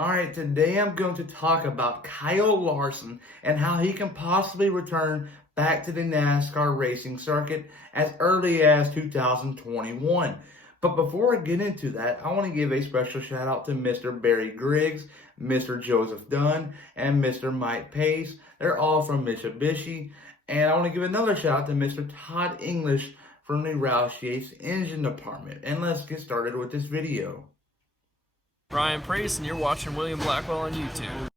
Alright, today I'm going to talk about Kyle Larson and how he can possibly return back to the NASCAR racing circuit as early as 2021. But before I get into that, I want to give a special shout out to Mr. Barry Griggs, Mr. Joseph Dunn, and Mr. Mike Pace. They're all from Mitsubishi. And I want to give another shout out to Mr. Todd English from the Roush Yates Engine Department. And let's get started with this video. Ryan Priest, and you're watching William Blackwell on YouTube.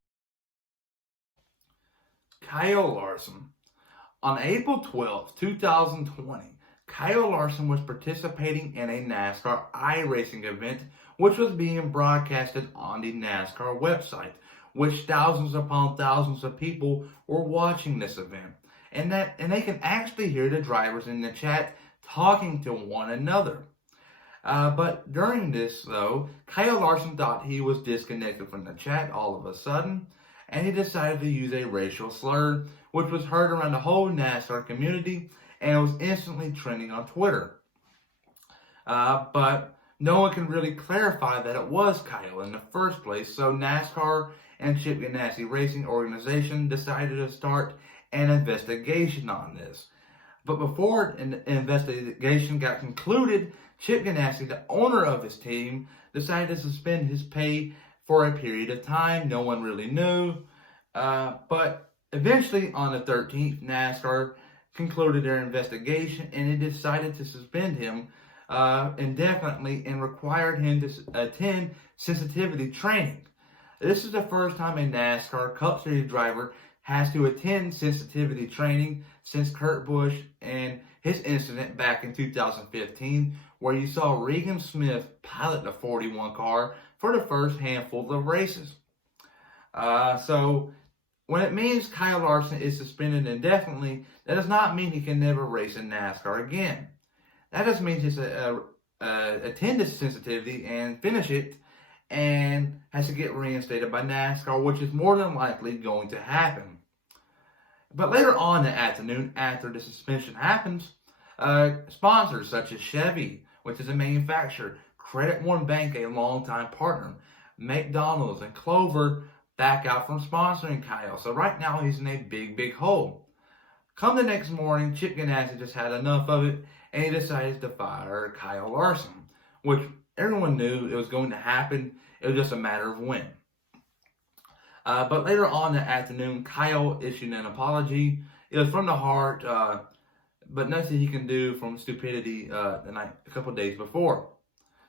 Kyle Larson. On April 12, 2020, Kyle Larson was participating in a NASCAR iRacing event which was being broadcasted on the NASCAR website, which thousands upon thousands of people were watching this event. And they can actually hear the drivers in the chat talking to one another. But during this, though, Kyle Larson thought he was disconnected from the chat all of a sudden, and he decided to use a racial slur, which was heard around the whole NASCAR community, and it was instantly trending on Twitter. But no one can really clarify that it was Kyle in the first place, so NASCAR and Chip Ganassi Racing Organization decided to start an investigation on this. But before an investigation got concluded, Chip Ganassi, the owner of his team, decided to suspend his pay for a period of time. No one really knew. But eventually, on the 13th, NASCAR concluded their investigation and it decided to suspend him indefinitely and required him to attend sensitivity training. This is the first time a NASCAR Cup Series driver has to attend sensitivity training since Kurt Busch and his incident back in 2015, where you saw Regan Smith pilot the 41 car for the first handful of races. So when it means Kyle Larson is suspended indefinitely, that does not mean he can never race in NASCAR again. That just means he's attend this sensitivity and finish it and has to get reinstated by NASCAR, which is more than likely going to happen. But later on in the afternoon, after the suspension happens, sponsors such as Chevy, which is a manufacturer, Credit One Bank, a longtime partner, McDonald's, and Clover back out from sponsoring Kyle. So right now he's in a big hole. Come the next morning, Chip Ganassi just had enough of it, and he decided to fire Kyle Larson, which everyone knew it was going to happen. It was just a matter of when. But later on in the afternoon, Kyle issued an apology. It was from the heart, but nothing he can do from stupidity the night, a couple of days before.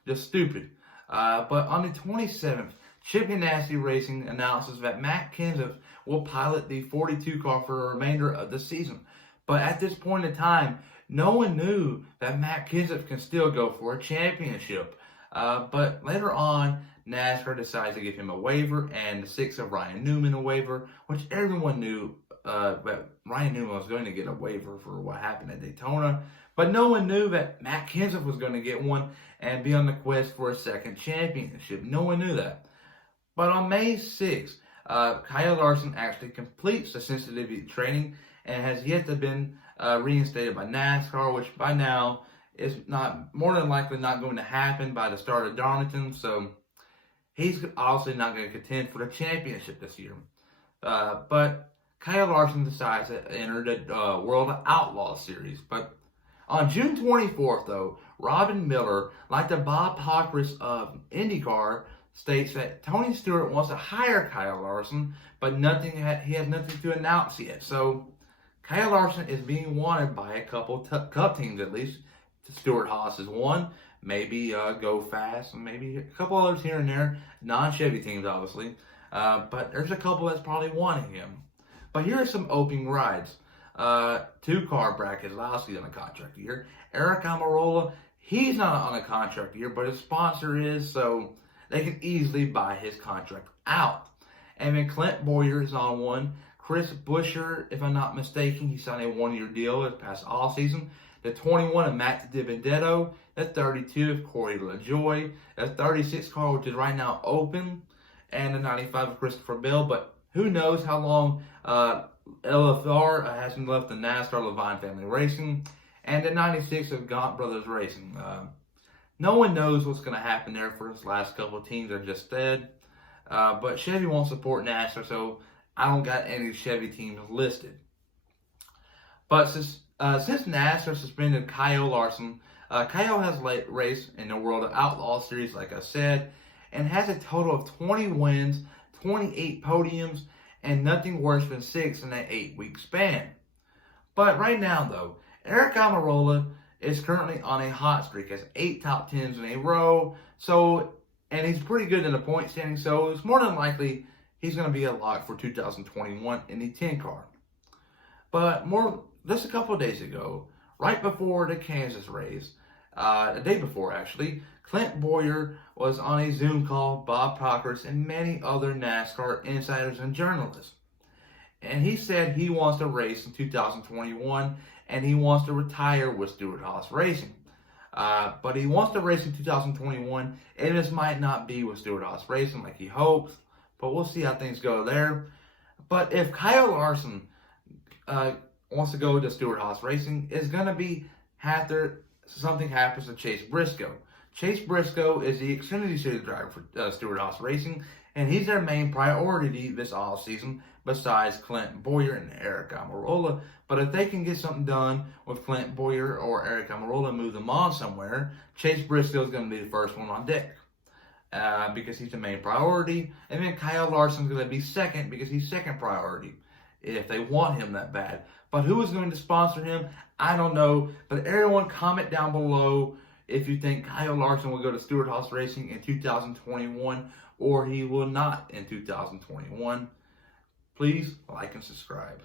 Just stupid. But on the 27th, Chip Ganassi Racing announces that Matt Kenseth will pilot the 42 car for the remainder of the season. But at this point in time, no one knew that Matt Kenseth can still go for a championship. But later on, NASCAR decides to give him a waiver, and the 6th of Ryan Newman a waiver, which everyone knew that Ryan Newman was going to get a waiver for what happened at Daytona. But no one knew that Matt Kenseth was going to get one and be on the quest for a second championship. No one knew that. But on May 6th, Kyle Larson actually completes the sensitivity training and has yet to been reinstated by NASCAR, which by now is not more than likely not going to happen by the start of Darlington. So he's obviously not going to contend for the championship this year. But Kyle Larson decides to enter the World of Outlaws series. But on June 24th, though, Robin Miller, like the Bob Pockrass of IndyCar, states that Tony Stewart wants to hire Kyle Larson, but he has nothing to announce yet. So Kyle Larson is being wanted by a couple Cup teams at least. Stewart Haas is one, maybe Go Fast, and maybe a couple others here and there, non-Chevy teams obviously, but there's a couple that's probably wanting him. But here are some opening rides. 2-car Brad Keselowski on a contract year. Eric Almirola, he's not on a contract year, but his sponsor is, so they can easily buy his contract out. And then Clint Boyer is on one. Chris Buescher, if I'm not mistaken, he signed a 1-year deal this past all season. The 21 of Matt DiBenedetto, the 32 of Corey LaJoie, the 36 car, which is right now open, and the 95 of Christopher Bell. But who knows how long LFR hasn't left the NASCAR Levine Family Racing, and the 96 of Gaunt Brothers Racing. No one knows what's going to happen there for this last couple of teams I just said. but Chevy won't support NASCAR, so I don't got any Chevy teams listed. But since NASCAR suspended Kyle Larson, Kyle has raced in the World of Outlaw Series, like I said, and has a total of 20 wins, 28 podiums, and nothing worse than 6 in an 8-week span. But right now, though, Eric Almirola is currently on a hot streak, has 8 top 10s in a row, and he's pretty good in the point standing, so it's more than likely he's going to be a lock for 2021 in the 10 car. But just a couple of days ago, right before the Kansas race, the day before actually, Clint Boyer was on a Zoom call, Bob Proctor's, and many other NASCAR insiders and journalists. And he said he wants to race in 2021, and he wants to retire with Stewart Haas Racing. But he wants to race in 2021, and this might not be with Stewart Haas Racing like he hopes, but we'll see how things go there. But if Kyle Larson wants to go to Stewart Haas Racing, it's going to be after something happens to Chase Briscoe. Chase Briscoe is the Xfinity Series driver for Stewart Haas Racing, and he's their main priority this offseason besides Clint Boyer and Eric Almirola. But if they can get something done with Clint Boyer or Eric Almirola and move them on somewhere, Chase Briscoe is going to be the first one on deck because he's the main priority. And then Kyle Larson's going to be second because he's second priority if they want him that bad. But who is going to sponsor him, I don't know. But everyone comment down below if you think Kyle Larson will go to Stewart Haas Racing in 2021 or he will not in 2021. Please like and subscribe.